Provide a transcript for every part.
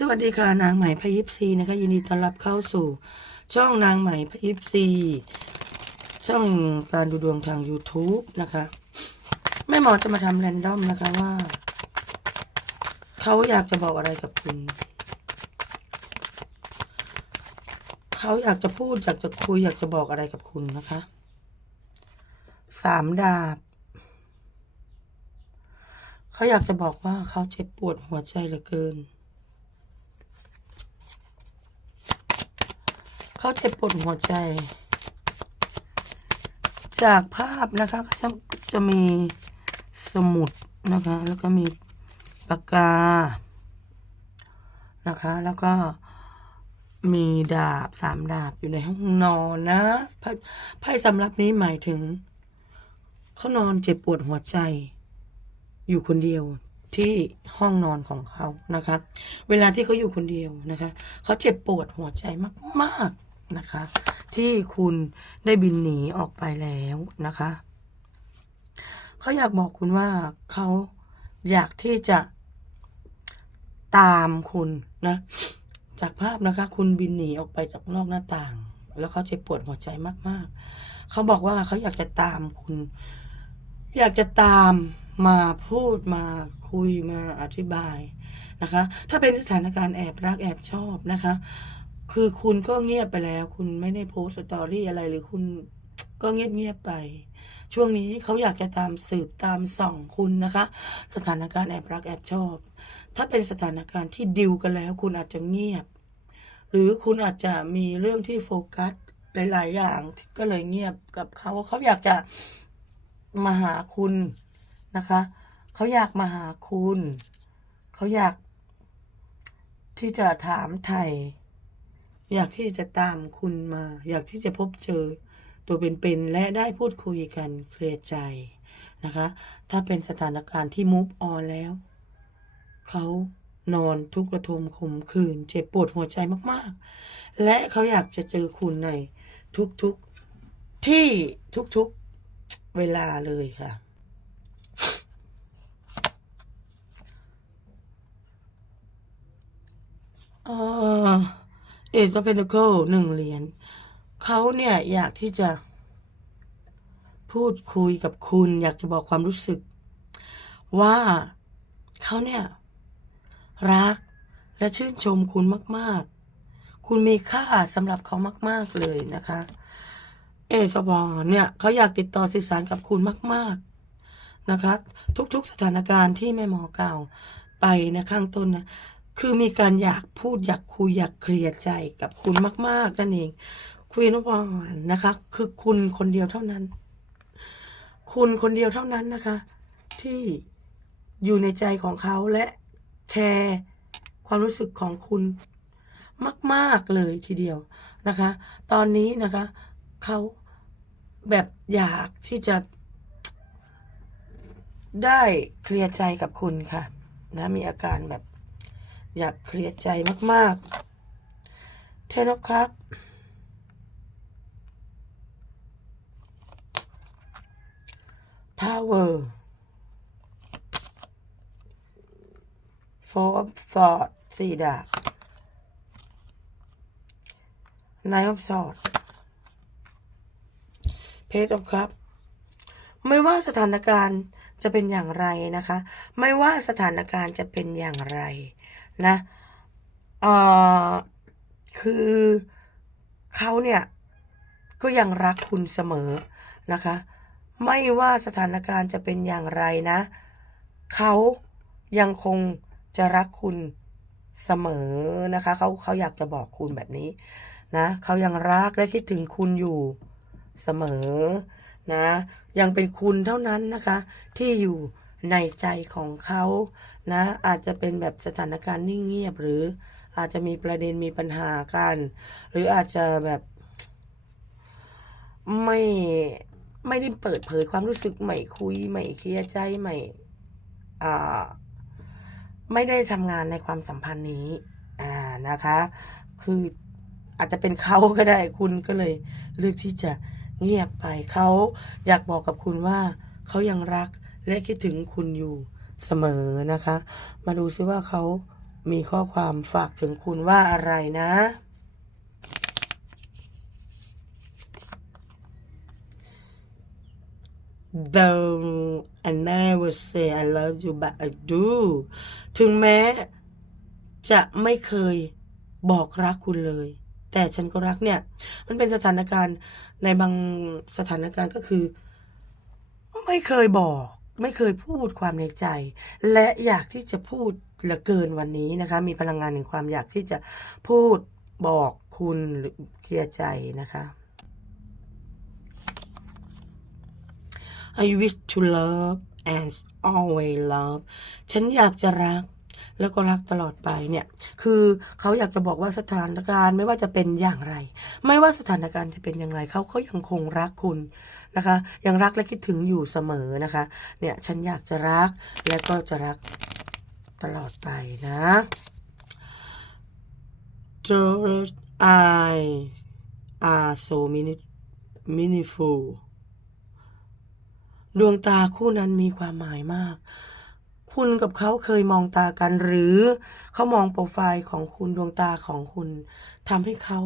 สวัสดีค่ะนางไหม่พยิปซีนะคะยินดีต้อนรับเข้าสู่ ช่องนางไหม่พยิปซีช่องการดูดวงทาง YouTube นะคะแม่หมอจะมาทำแรนดอมนะคะว่า เขาอยากจะบอกอะไรกับคุณ เขาอยากจะพูดอยากจะคุยอยากจะบอกอะไรกับคุณนะคะสามดาบเขาอยากจะบอกว่าเขาเจ็บปวดหัวใจเหลือเกิน เขาเจ็บปวดหัวใจ จากภาพนะคะก็จะจะมีสมุดนะคะ แล้วก็มีปากกานะคะ แล้วก็มีดาบสามดาบอยู่ในห้องนอนนะไพ่ไพ่สำรับนี้หมายถึงเขานอนเจ็บปวดหัวใจ อยู่คนเดียวที่ห้องนอนของเขานะคะ เวลาที่เขาอยู่คนเดียวนะคะ เขาเจ็บปวดหัวใจมาก ๆ นะคะ ที่คุณได้บินหนีออกไปแล้วนะคะเขาอยากบอกคุณว่าเขาอยากที่จะตามคุณนะ จากภาพนะคะ คุณบินหนีออกไปจากนอกหน้าต่าง แล้วเขาเจ็บปวดหัวใจมาก ๆเขาบอกว่าเขาอยากจะตามคุณ อยากจะตามมาพูดมาคุยมาอธิบายนะคะ ถ้าเป็นสถานการณ์แอบรักแอบชอบนะคะ คือคุณก็เงียบไปแล้ว คุณไม่ได้โพสต์สตอรี่อะไรหรือคุณก็เงียบเงียบไป ช่วงนี้เขาอยากจะตามสืบตามส่องคุณนะคะ สถานการณ์แอบรักแอบชอบ ถ้าเป็นสถานการณ์ที่ดิวกันแล้ว คุณอาจจะเงียบ หรือคุณอาจจะมีเรื่องที่โฟกัสหลาย ๆ อย่างก็เลยเงียบกับเขาเขาอยากจะมาหาคุณนะคะเขาอยากมาหาคุณ เขาอยากที่จะถามไทย อยากที่จะตามคุณมา อยากที่จะพบเจอตัวเป็นๆและได้พูดคุยกันเคลียร์ใจนะคะ ถ้าเป็นสถานการณ์ที่มุฟออนแล้ว เขานอนทุกข์ระทมขมขื่นเจ็บปวดหัวใจมากๆ และเขาอยากจะเจอคุณในทุกๆที่ทุกๆเวลาเลยค่ะเออ เอสเพนเคิลหนึ่งเหรียญเขาเนี่ยอยากที่จะพูดคุยกับคุณ อยากจะบอกความรู้สึก ว่าเขาเนี่ย รักและชื่นชมคุณมาก ๆ คุณมีค่าสำหรับเขามาก ๆ เลยนะคะ เอสบอเนี่ยเขาอยากติดต่อสื่อสารกับคุณมาก ๆ นะคะ ทุก ๆ สถานการณ์ที่แม่หมอกล่าวไปนะข้างต้นนะ คือมีการอยากพูดอยากคุยอยากเคลียร์ใจกับคุณมาก ๆ นั่นเอง คุยนพรนะคะ คือคุณคนเดียวเท่านั้น คุณคนเดียวเท่านั้นนะคะ ที่อยู่ในใจของเขาและแคร์ความรู้สึกของคุณมาก ๆ เลยทีเดียวนะคะ ตอนนี้นะคะเขาแบบอยากที่จะได้เคลียร์ใจกับคุณค่ะ นะมีอาการแบบ อยากเคลียร์ใจมากๆใช่แล้วครับทาวเวอร์ four of swords สี่ดาบ nine of swords page of cup ไม่ว่าสถานการณ์จะเป็นอย่างไรนะคะ ไม่ว่าสถานการณ์จะเป็นอย่างไร นะเอ่อคือเขาเนี่ยก็ยังรักคุณเสมอนะคะ ไม่ว่าสถานการณ์จะเป็นอย่างไรนะ เขายังคงจะรักคุณเสมอนะคะเขาเขาอยากจะบอกคุณแบบนี้นะเขายังรักและคิดถึงคุณอยู่เสมอนะ ยังเป็นคุณเท่านั้นนะคะ ที่อยู่ ในใจของเขานะอาจจะเป็นแบบสถานการณ์นิ่งเงียบหรืออาจจะมีประเด็นมีปัญหากัน หรืออาจจะแบบไม่ไม่ได้เปิดเผยความรู้สึกไม่คุยไม่เคลียร์ใจไม่อ่าไม่ได้ทำงานในความสัมพันธ์นี้ อ่านะคะ คืออาจจะเป็นเขาก็ได้คุณก็เลยเลือกที่จะเงียบไปเขาอยากบอกกับคุณว่าเขายังรัก และคิดถึงคุณอยู่เสมอนะคะ มาดูซิว่าเขามีข้อความฝากถึงคุณว่าอะไรนะ Though I never say I love you but I do ถึงแม้จะไม่เคยบอกรักคุณเลย แต่ฉันก็รักเนี่ย มันเป็นสถานการณ์ในบางสถานการณ์ก็คือ ไม่เคยบอก ไม่เคยพูดความในใจ และอยากที่จะพูดเหลือเกินวันนี้นะคะ มีพลังงานแห่งความอยากที่จะพูดบอกคุณหรือเคลียร์ใจนะคะ I wish to love and always love ฉันอยากจะรัก แล้วก็รักตลอดไปเนี่ย คือเขาอยากจะบอกว่าสถานการณ์ไม่ว่าจะเป็นอย่างไร ไม่ว่าสถานการณ์จะเป็นอย่างไรเขาเขายังคงรักคุณนะคะ ยังรักและคิดถึงอยู่เสมอนะคะ เนี่ยฉันอยากจะรักและก็จะรักตลอดไปนะ George I are so many- meaningful ดวงตาคู่นั้นมีความหมายมาก คุณกับเขาเคยมองตากันหรือเขามองโปรไฟล์ของคุณดวงตาของคุณทำให้เขา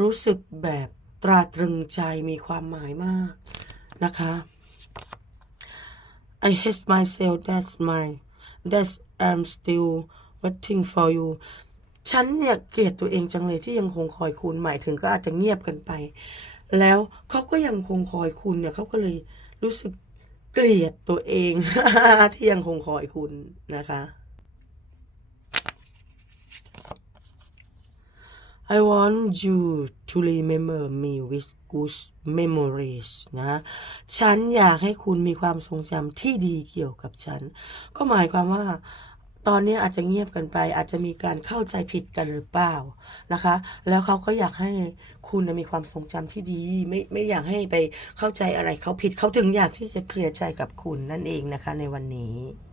รู้สึกแบบตราตรึงใจมีความหมายมากนะคะ I hate myself that's my that's I'm still waiting for you ฉันเนี่ยเกลียดตัวเองจังเลยที่ยังคงคอยคุณหมายถึงก็อาจจะเงียบกันไป แล้วเขาก็ยังคงคอยคุณเนี่ยเขาก็เลยรู้สึก เกลียดตัวเอง ที่ยังคงคอยคุณนะคะ I want you to remember me with good memories นะ ฉันอยากให้คุณมีความทรงจำที่ดีเกี่ยวกับฉัน ก็หมายความว่า ตอนนี้อาจจะเงียบกันไป อาจจะมีการเข้าใจผิดกันหรือเปล่านะคะ แล้วเขาก็อยากให้คุณมีความทรงจำที่ดี ไม่ไม่อยากให้ไปเข้าใจอะไรเขาผิดเขาถึงอยากที่จะเคลียร์ใจกับคุณนั่นเองนะคะ ในวันนี้